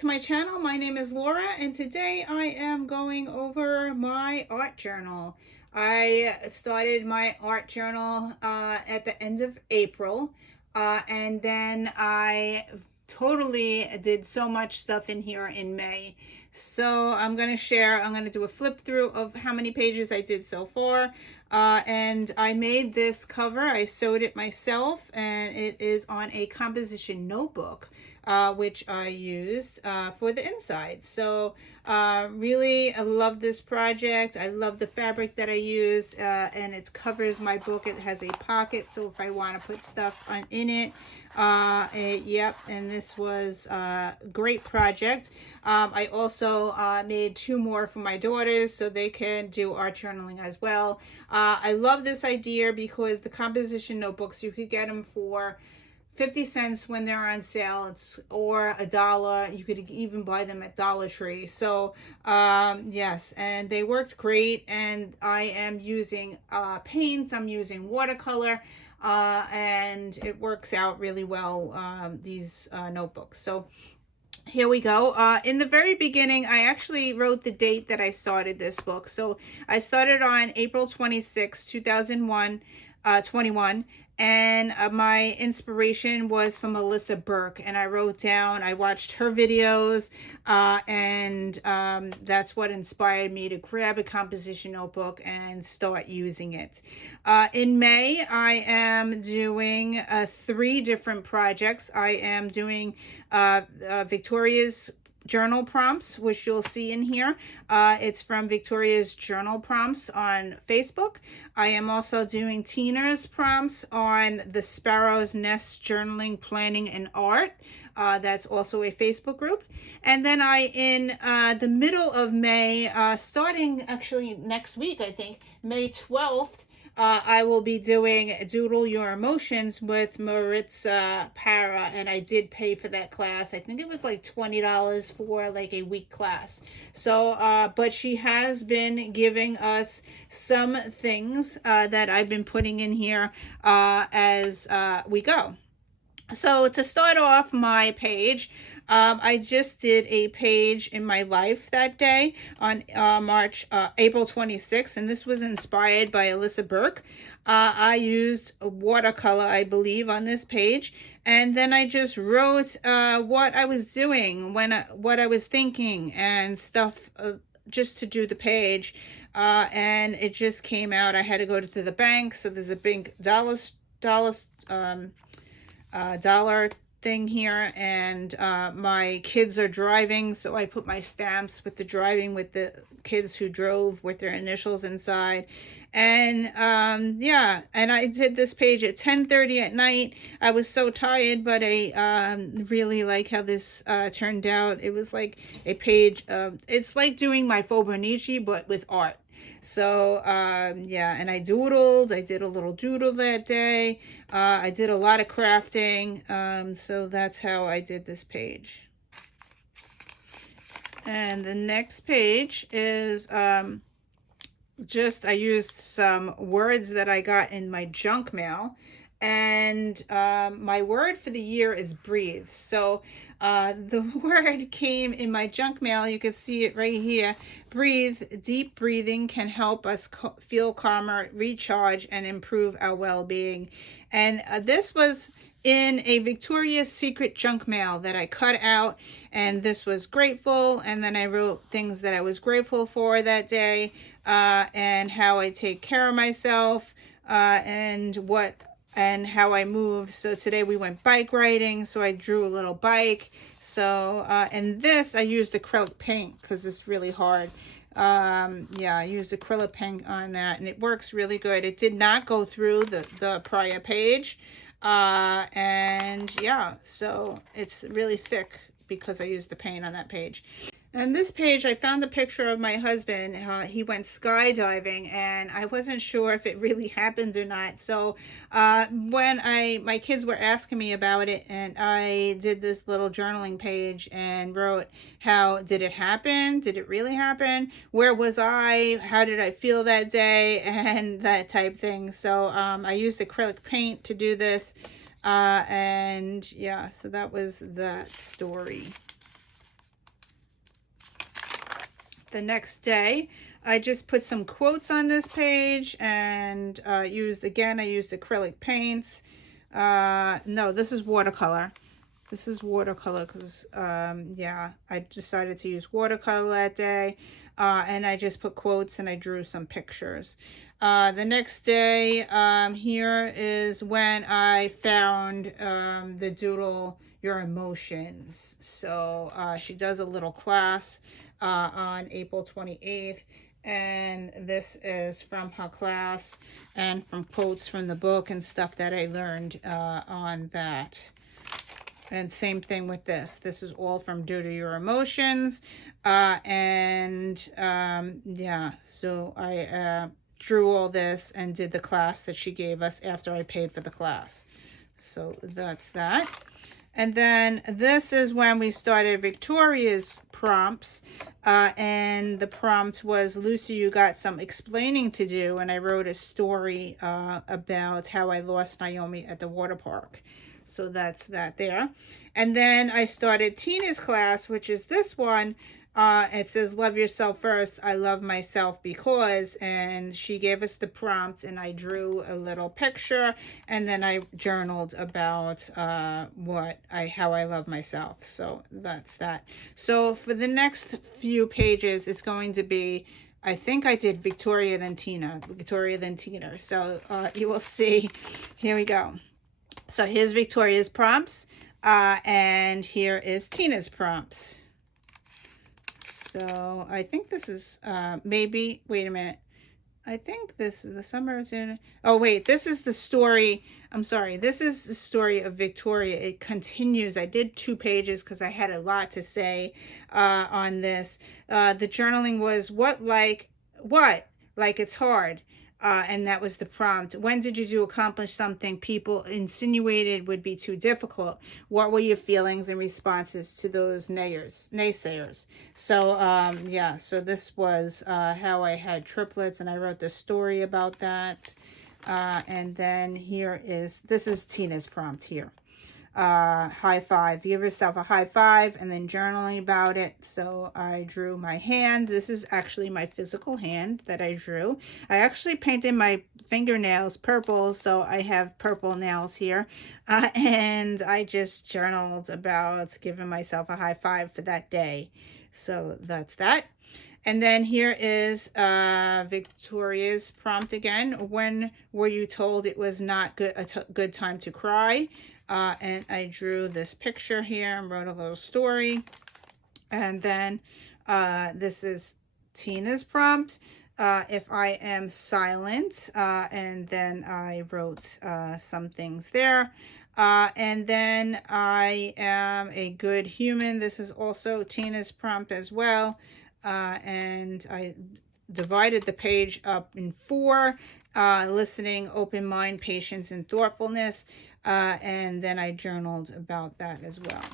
to my channel. My name is Laura, and today I am going over my art journal. I started my art journal at the end of April, and then I totally did so much stuff in here in May. So I'm going to do a flip through of how many pages I did so far. And I made this cover. I sewed it myself, and it is on a composition notebook, which I used for the inside. So really, I love this project. I love the fabric that I used, and it covers my book. It has a pocket, so if I want to put stuff in it, yep. And this was a great project. I also made 2 more for my daughters so they can do art journaling as well. I love this idea because the composition notebooks, you could get them for 50 cents when they're on sale, or $1. You could even buy them at Dollar Tree. So yes, and they worked great. And I am using paints, I'm using watercolor, and it works out really well, these notebooks. So here we go. In the very beginning, I actually wrote the date that I started this book. So I started on April 26, 2021, and my inspiration was from Alisa Burke, and I watched her videos, and that's what inspired me to grab a composition notebook and start using it. In May, I am doing 3 different projects. I am doing Victoria's journal prompts, which you'll see in here. It's from Victoria's Journal Prompts on Facebook. I am also doing Tina's prompts on the Sparrow's Nest Journaling, Planning, and Art. That's also a Facebook group. And then in the middle of May, starting actually next week, I think, May 12th, I will be doing Doodle Your Emotions with Maritza Parra, and I did pay for that class. I think it was like $20 for like a week class. So, but she has been giving us some things that I've been putting in here as we go. So to start off my page, I just did a page in my life that day on April 26th, and this was inspired by Alisa Burke. I used watercolor, I believe, on this page, and then I just wrote what I was doing, what I was thinking, and stuff, just to do the page, and it just came out. I had to go to the bank, so there's a big dollar thing here, and my kids are driving, so I put my stamps with the kids who drove with their initials inside. And yeah, and I did this page at 10:30 at night. I was so tired, but I really like how this turned out. It was like a page of, it's like doing my Faubourg but with art. So yeah, and I did a little doodle that day. I did a lot of crafting, so that's how I did this page. And the next page is I used some words that I got in my junk mail, and my word for the year is breathe. So the word came in my junk mail. You can see it right here. Breathe. Deep breathing can help us feel calmer, recharge, and improve our well-being. And this was in a Victoria's Secret junk mail that I cut out, and this was grateful, and then I wrote things that I was grateful for that day, and how I take care of myself, and how I move. So today we went bike riding, so I drew a little bike. So and this I used acrylic paint because it's really hard. Yeah, I used acrylic paint on that, and it works really good. It did not go through the prior page, and yeah, so it's really thick because I used the paint on that page. And this page, I found a picture of my husband. He went skydiving, and I wasn't sure if it really happened or not. So when my kids were asking me about it, and I did this little journaling page and wrote, how did it happen? Did it really happen? Where was I? How did I feel that day? And that type thing. So I used acrylic paint to do this. And yeah, so that was that story. The next day, I just put some quotes on this page and I used acrylic paints. No, this is watercolor. This is watercolor because, yeah, I decided to use watercolor that day. And I just put quotes and I drew some pictures. The next day, here is when I found the Doodle Your Emotions. So she does a little class on April 28th. And this is from her class and from quotes from the book and stuff that I learned on that. And same thing with this. This is all from Doodle Your Emotions. Yeah, so I drew all this and did the class that she gave us after I paid for the class. So that's that. And then this is when we started Victoria's prompts. And the prompt was, Lucy, you got some explaining to do. And I wrote a story about how I lost Naomi at the water park. So that's that there. And then I started Tina's class, which is this one. It says, love yourself first. I love myself because, and she gave us the prompt and I drew a little picture and then I journaled about how I love myself. So that's that. So for the next few pages, it's going to be, I think I did Victoria then Tina. So you will see. Here we go. So here's Victoria's prompts, and here is Tina's prompts. So I think this is maybe, wait a minute. I think this is the summer is in, oh wait, this is the story. I'm sorry. This is the story of Victoria. It continues. I did 2 pages because I had a lot to say on this. The journaling was what? Like it's hard. And that was the prompt. When did you accomplish something people insinuated would be too difficult? What were your feelings and responses to those naysayers? So, yeah, so this was how I had triplets, and I wrote the story about that. And then this is Tina's prompt here. High five. Give yourself a high five and then journaling about it. So I drew my hand. This is actually my physical hand that I drew. I actually painted my fingernails purple, so I have purple nails here. And I just journaled about giving myself a high five for that day. So that's that. And then here is Victoria's prompt again. When were you told it was not a good time to cry? And I drew this picture here and wrote a little story. And then this is Tina's prompt. If I am silent, and then I wrote some things there. And then I am a good human. This is also Tina's prompt as well. And I divided the page up in 4, listening, open mind, patience, and thoughtfulness. And then I journaled about that as well.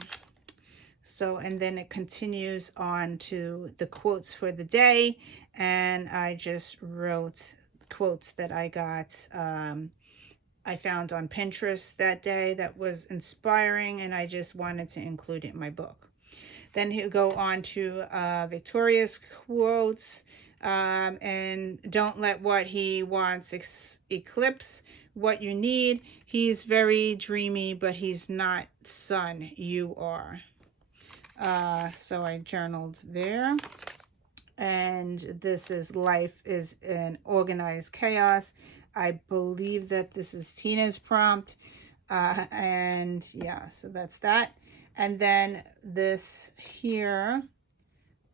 So, and then it continues on to the quotes for the day. And I just wrote quotes that I got, I found on Pinterest that day that was inspiring. And I just wanted to include it in my book. Then he'll go on to Victoria's quotes. And don't let what he wants eclipse what you need. He's very dreamy, but he's not sun. You are. So I journaled there. And this is life is an organized chaos. I believe that this is Tina's prompt. And yeah, so that's that. And then this here,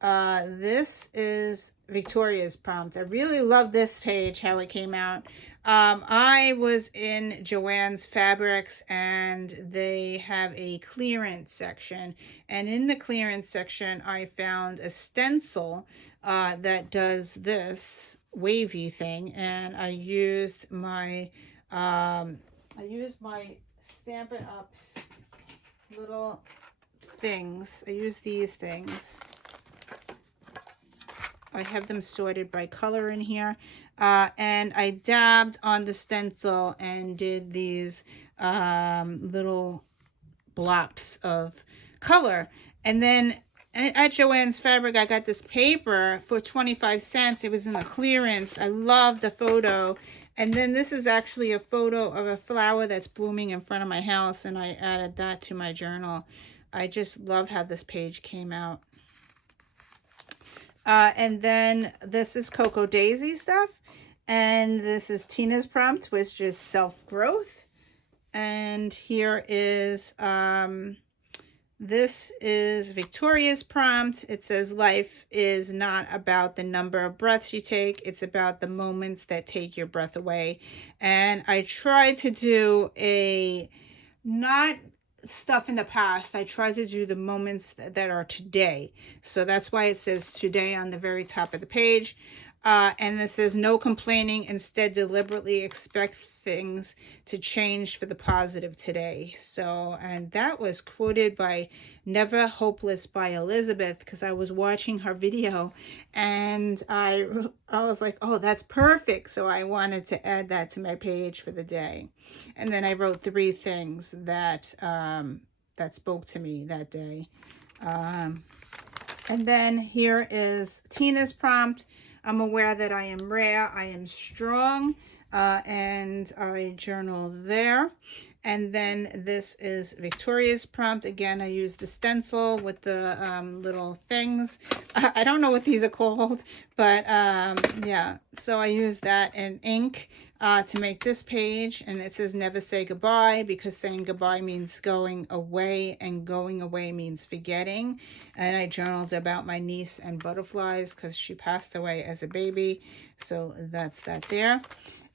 this is Victoria's prompt. I really love this page, how it came out. I was in Joann's Fabrics and they have a clearance section. And in the clearance section, I found a stencil that does this wavy thing. And I used my Stampin' Up's little things. I use these things. I have them sorted by color in here. And I dabbed on the stencil and did these little blops of color. And then at Joann's Fabric, I got this paper for 25 cents. It was in the clearance. I love the photo. And then this is actually a photo of a flower that's blooming in front of my house, and I added that to my journal. I just love how this page came out. And then this is Cocoa Daisy stuff. And this is Tina's prompt, which is self-growth. And here is, this is Victoria's prompt. It says life is not about the number of breaths you take. It's about the moments that take your breath away. And I tried to do not stuff in the past. I try to do the moments that are today. So that's why it says today on the very top of the page. And it says no complaining. Instead, deliberately expect things to change for the positive today. So, and that was quoted by Never Hopeless by Elizabeth, because I was watching her video and I was like, oh, that's perfect. So I wanted to add that to my page for the day. And then I wrote 3 things that that spoke to me that day. And then here is Tina's prompt. I'm aware that I am rare, I am strong, and I journal there. And then this is Victoria's prompt. Again, I use the stencil with the little things. I don't know what these are called, but yeah. So I use that in ink to make this page. And it says never say goodbye, because saying goodbye means going away, and going away means forgetting. And I journaled about my niece and butterflies because she passed away as a baby. So that's that there.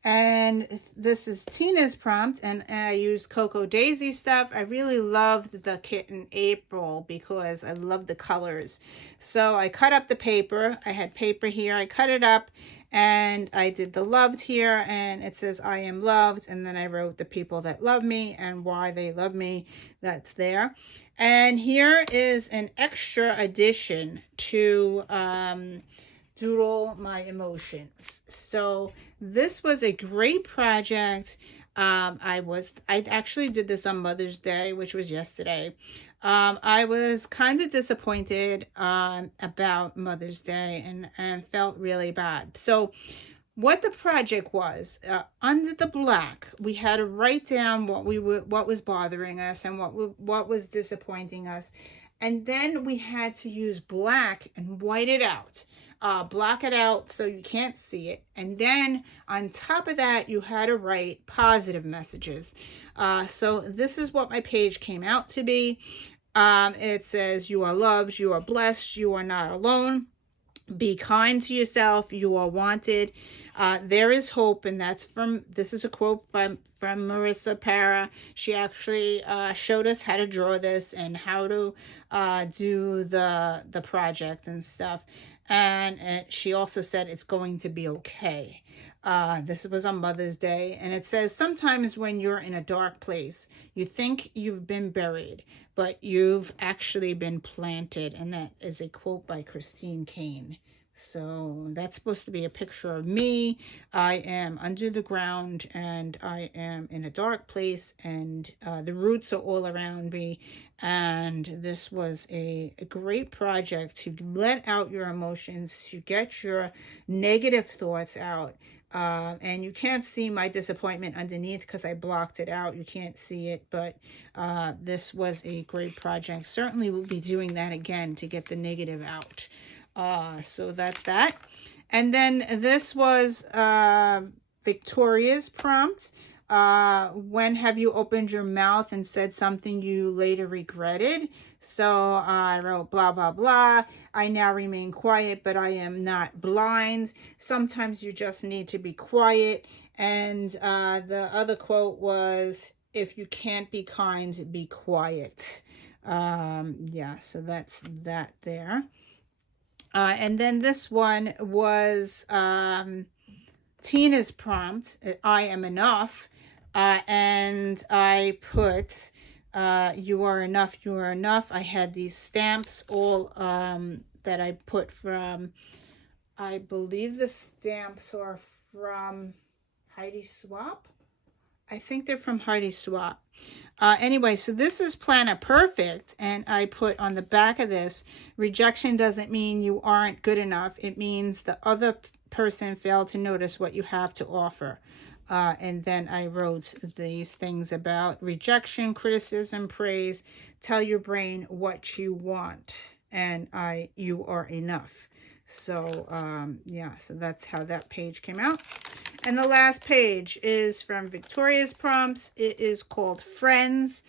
And this is Tina's prompt, and I used Cocoa Daisy stuff. I really loved the kitten April because I love the colors. So I cut up the paper. I had paper here. I cut it up and I did the loved here, and it says I am loved. And then I wrote the people that love me and why they love me. That's there. And here is an extra addition to Doodle My Emotions. So this was a great project. I actually did this on Mother's Day, which was yesterday. I was kind of disappointed about Mother's Day and felt really bad. So what the project was, under the black, we had to write down what was bothering us and what was disappointing us. And then we had to use black and white it out. Block it out so you can't see it. And then on top of that, you had to write positive messages. So this is what my page came out to be. It says, you are loved, you are blessed, you are not alone. Be kind to yourself, you are wanted. There is hope, and this is a quote from Maritza Parra. She actually showed us how to draw this and how to do the project and stuff. And she also said it's going to be okay. This was on Mother's Day, and it says, sometimes when you're in a dark place, you think you've been buried, but you've actually been planted. And that is a quote by Christine Kane. So that's supposed to be a picture of me. I am under the ground and I am in a dark place, and the roots are all around me. And this was a great project to let out your emotions, to get your negative thoughts out. And you can't see my disappointment underneath because I blocked it out. You can't see it, but this was a great project. Certainly we'll be doing that again to get the negative out. So that's that. And then this was Victoria's prompt. When have you opened your mouth and said something you later regretted? So I wrote blah, blah, blah. I now remain quiet, but I am not blind. Sometimes you just need to be quiet. And the other quote was, if you can't be kind, be quiet. Yeah, so that's that there. And then this one was Tina's prompt, I am enough. And I put, you are enough, you are enough. I had these stamps all that I put from, I believe the stamps are from Heidi Swap. I think they're from Hearty Swap. Anyway, so this is Planet Perfect, and I put on the back of this, rejection doesn't mean you aren't good enough. It means the other person failed to notice what you have to offer. And then I wrote these things about rejection, criticism, praise. Tell your brain what you want, and you are enough. So yeah, so that's how that page came out. And the last page is from Victoria's prompts. It is called Friends.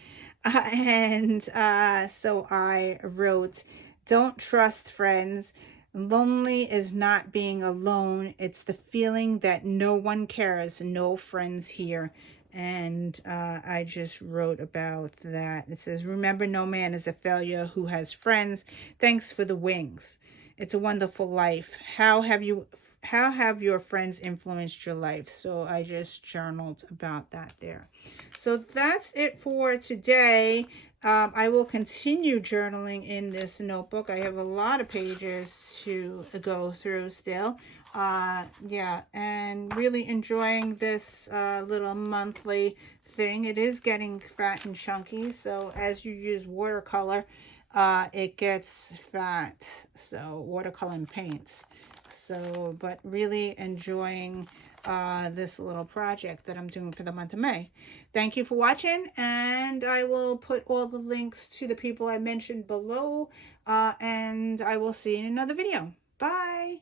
So I wrote, don't trust friends. Lonely is not being alone. It's the feeling that no one cares, no friends here. And I just wrote about that. It says, remember, no man is a failure who has friends. Thanks for the wings. It's a wonderful life. How have your friends influenced your life? So I just journaled about that there. So that's it for today. I will continue journaling in this notebook. I have a lot of pages to go through still. Yeah, and really enjoying this little monthly thing. It is getting fat and chunky, so as you use watercolor, it gets fat. So watercolor and paints. So, but really enjoying this little project that I'm doing for the month of May. Thank you for watching, and I will put all the links to the people I mentioned below, and I will see you in another video. Bye!